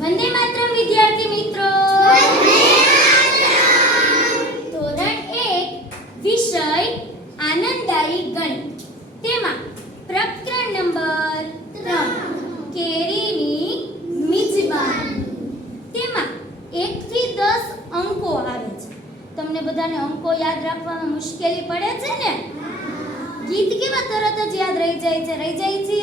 વંદે માતરમ વિદ્યાર્થી મિત્રો. ધોરણ એક વિષય આનંદદાયી ગણિત. તેમાં પ્રકરણ નંબર ત્રણ કેરીની મિજબાન તેમાં એક થી દસ અંકો આવે છે. તમને બધાને અંકો યાદ રાખવામાં મુશ્કેલી પડે છે ને? ગીત કેવા તરત જ યાદ રહી જાય છે? રહી જાય છે?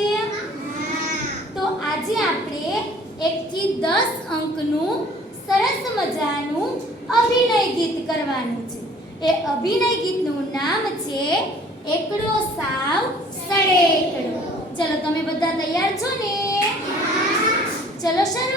મજાનું અભિનય ગીત કરવાનું છે. એ અભિનય ગીતનું નામ છે એકડો સાવ સડે એકડો ચલો તમે બધા તૈયાર છો ને? ચલો શરૂ